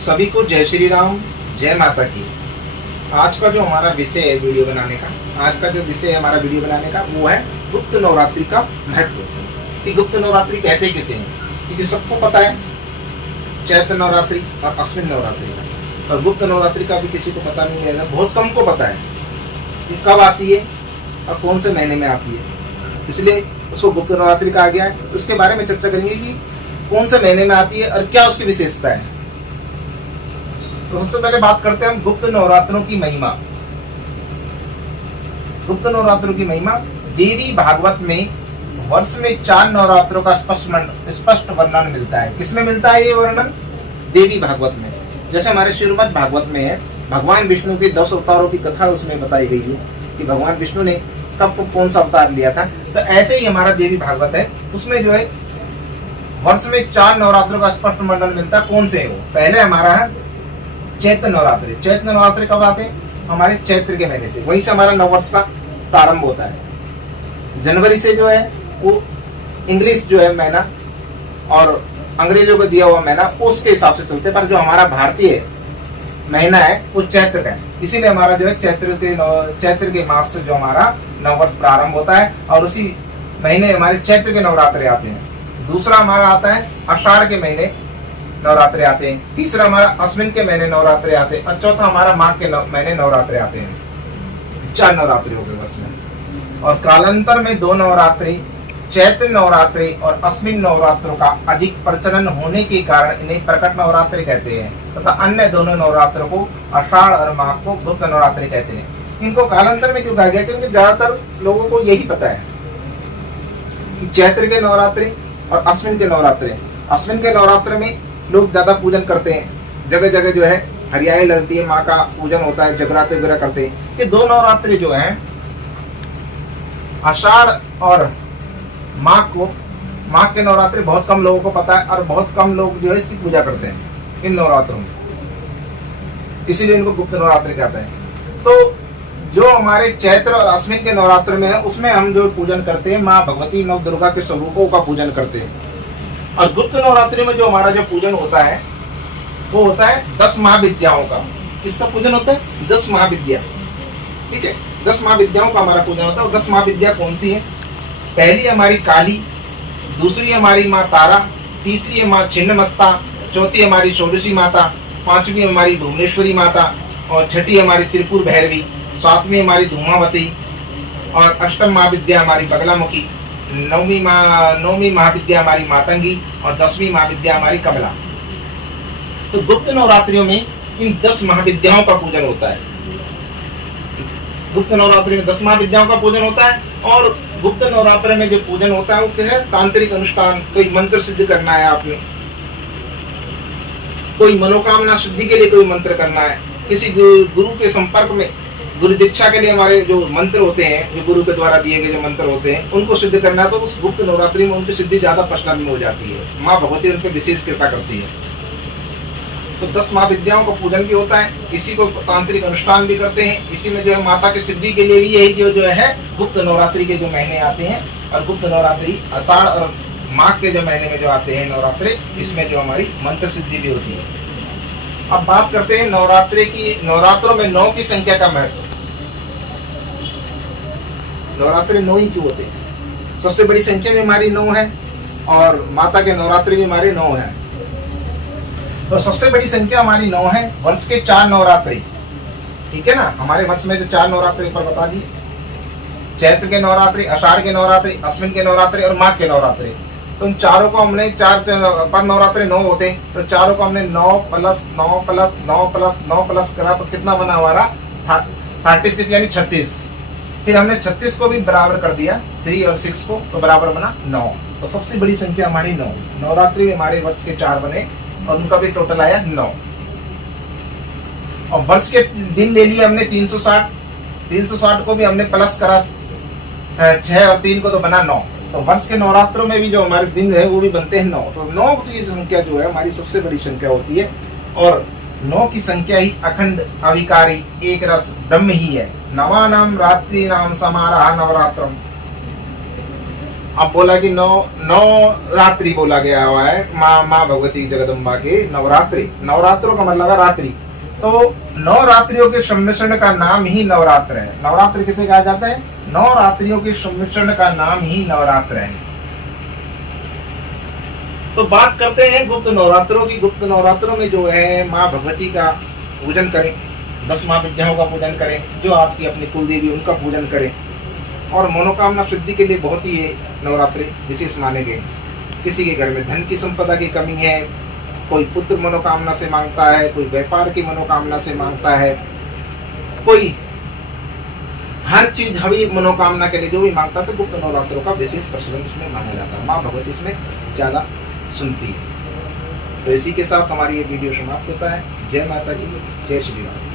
सभी को जय श्री राम, जय माता की। आज का जो हमारा विषय है वीडियो बनाने का, हमारा वीडियो बनाने का वो है गुप्त नवरात्रि का महत्व। कि गुप्त नवरात्रि कहते किसे हैं, क्योंकि सबको पता है चैत्र नवरात्रि और अश्विन नवरात्रि का, और गुप्त नवरात्रि का भी किसी को पता नहीं है, बहुत कम को पता है कि कब आती है और कौन से महीने में आती है, इसलिए उसको गुप्त नवरात्रि कहा गया है। उसके बारे में चर्चा करेंगे कि कौन से महीने में आती है और क्या उसकी विशेषता है। तो सबसे पहले बात करते हैं हम गुप्त नवरात्रों की महिमा। गुप्त नवरात्रों की महिमा देवी भागवत में वर्ष में 4 नवरात्रों का स्पष्ट वर्णन मिलता है। किसमें मिलता है ये वर्णन? देवी भागवत में। जैसे हमारे श्रीमद् भागवत में है, भगवान विष्णु के 10 अवतारों की कथा उसमें बताई गई है कि भगवान विष्णु ने कब कौन सा अवतार लिया था। तो ऐसे ही हमारा देवी भागवत है, उसमें जो है वर्ष में 4 नवरात्रों का स्पष्ट वर्णन मिलता है। कौन से है वो? पहले हमारा है चैत्र नवरात्रि। चैत्र नवरात्रि कब आते हैं? हमारे चैत्र के महीने से, वहीं से हमारा नववर्ष का प्रारंभ होता है। जनवरी से जो है वो इंग्लिश जो है महीना और अंग्रेजों को दिया हुआ महीना उसके हिसाब से चलते, पर जो हमारा भारतीय महीना है वो चैत्र का है। इसीलिए हमारा जो है चैत्र के मास से जो हमारा नववर्ष प्रारंभ होता है, और उसी महीने हमारे चैत्र के नवरात्रे आते हैं। दूसरा हमारा आता है आषाढ़ के महीने नवरात्रे आते हैं। तीसरा हमारा अश्विन के महीने नवरात्रे आते हैं, और चौथा हमारा माघ के महीने नवरात्रे आते हैं। 4 नवरात्रि हो गए वर्ष में। और कालांतर में 2 नवरात्रि, चैत्र नवरात्रि और अश्विन नवरात्रों का अधिक प्रचलन होने के कारण इन्हें प्रकट नवरात्रि कहते हैं, तथा अन्य दोनों नवरात्रों को आषाढ़ और माघ को गुप्त नवरात्रि कहते हैं। इनको कालांतर में क्यों कहा गया? क्योंकि ज्यादातर लोगों को यही पता है कि चैत्र के नवरात्रि और अश्विन के नवरात्रि। अश्विन के नवरात्र में लोग ज्यादा पूजन करते हैं, जगह जगह जो है हरियाली लगती है, माँ का पूजन होता है, जगराते वगैरह करते हैं। ये 2 नवरात्रि जो हैं आषाढ़ और माघ के नवरात्रि बहुत कम लोगों को पता है, और बहुत कम लोग जो है इसकी पूजा करते हैं इन नवरात्रों में, इसीलिए इनको गुप्त नवरात्रि कहते हैं। तो जो हमारे चैत्र और अश्विन के नवरात्र में है उसमें हम जो पूजन करते हैं माँ भगवती नव दुर्गा के स्वरूपों का पूजन करते हैं। और गुप्त नवरात्रि में जो हमारा जो पूजन होता है वो होता है 10 महाविद्याओं का। किसका पूजन होता है? 10 महाविद्या। ठीक है, 10 महाविद्याओं का हमारा पूजन होता है। 10 महाविद्या कौन सी है? पहली हमारी काली, दूसरी हमारी माँ तारा, तीसरी है माँ छिन्नमस्ता, चौथी हमारी षोडशी माता, 5वीं हमारी भुवनेश्वरी माता, और 6ठी हमारी त्रिपुर भैरवी, 7वीं हमारी धूमावती, और 8वीं महाविद्या हमारी बगलामुखी, 9वीं महाविद्या हमारी मातंगी, और 10वीं महाविद्या हमारी कमला। तो गुप्त नवरात्रियों में इन 10 महाविद्याओं का पूजन होता है। गुप्त नवरात्रि में 10 महाविद्याओं का पूजन होता है। और गुप्त नवरात्र में जो पूजन होता है वो क्या है? तांत्रिक अनुष्ठान। कोई मंत्र सिद्ध करना है आपने, कोई मनोकामना सिद्धि के लिए कोई मंत्र करना है, किसी गुरु के संपर्क में, गुरु दीक्षा के लिए हमारे जो मंत्र होते हैं, जो गुरु के द्वारा दिए गए जो मंत्र होते हैं उनको सिद्ध करना है, तो उस गुप्त नवरात्रि में उनकी सिद्धि ज्यादा प्रश्न हो जाती है। माँ भगवती उन पर विशेष कृपा करती है। तो 10 महाविद्याओं का पूजन भी होता है, इसी को तांत्रिक अनुष्ठान भी करते हैं। इसी में जो है माता की सिद्धि के लिए भी यही जो है गुप्त नवरात्रि के जो महीने आते हैं, और गुप्त नवरात्रि आषाढ़ और माघ के जो महीने में जो आते हैं नवरात्रि, इसमें जो हमारी मंत्र सिद्धि भी होती है। अब बात करते हैं नवरात्रि की। नवरात्रों में 9 की संख्या का महत्व। नवरात्रि 9 ही क्यों होते हैं? सबसे बड़ी संख्या भी हमारी 9 है, और माता के नवरात्रि भी हमारे 9 है। तो सबसे बड़ी संख्या हमारी 9 है। वर्ष के 4 नवरात्रि, ठीक है ना, हमारे वर्ष में जो 4 नवरात्रि पर बता दिए, चैत्र के नवरात्रि, आषाढ़ के नवरात्रि, अश्विन के नवरात्रि और माघ के नवरात्रि। तो उन चारों को हमने 4 पर नवरात्रि 9 होते हैं, तो चारों को हमने 9 + 9 + 9 + 9 प्लस करा तो कितना बना हमारा? 36 यानी 36। फिर हमने 36 को भी बराबर कर दिया 3 और 6 को, तो बराबर बना 9। तो सबसे बड़ी संख्या हमारी 9। नवरात्रि में हमारे वर्ष के 4 बने और उनका भी टोटल आया 9। और वर्ष के दिन ले लिए हमने 360 को भी हमने प्लस करा 6 और 3 को, तो बना 9। तो वर्ष के नवरात्रों में भी जो हमारे दिन है वो भी बनते हैं 9। तो 9 की संख्या जो है हमारी सबसे बड़ी संख्या होती है, और 9 की संख्या ही अखंड अविकारी एक रस ब्रह्म ही है। नवानाम रात्रि नाम समाराह नवरात्रम। अब बोला कि नौ नवरात्रि बोला गया हुआ है माँ भगवती जगदम्बा के नवरात्रि। नवरात्रों का मतलब है रात्रि, तो नवरात्रियों के सम्मिश्रण का नाम ही नवरात्र है। नवरात्र किसे कहा जाता है? नवरात्रियों के सम्मिश्रण का नाम ही नवरात्र है। तो बात करते हैं गुप्त नवरात्रों की। गुप्त नवरात्रों में जो है माँ भगवती का पूजन करें, 10 महाविद्याओं का पूजन करें, जो आपकी अपनी कुल देवी उनका पूजन करें, और मनोकामना सिद्धि के लिए बहुत ही ये नवरात्रि विशेष माने गए। किसी के घर में धन की संपदा की कमी है, कोई पुत्र मनोकामना से मांगता है, कोई व्यापार की मनोकामना से मांगता है, कोई हर चीज हवी मनोकामना के लिए जो भी मांगता है, तो गुप्त नवरात्रों का विशेष प्रचलन इसमें माना जाता है। माँ भगवती इसमें ज्यादा सुनती है। तो इसी के साथ हमारी ये वीडियो समाप्त होता है। जय माता की, जय श्री राम।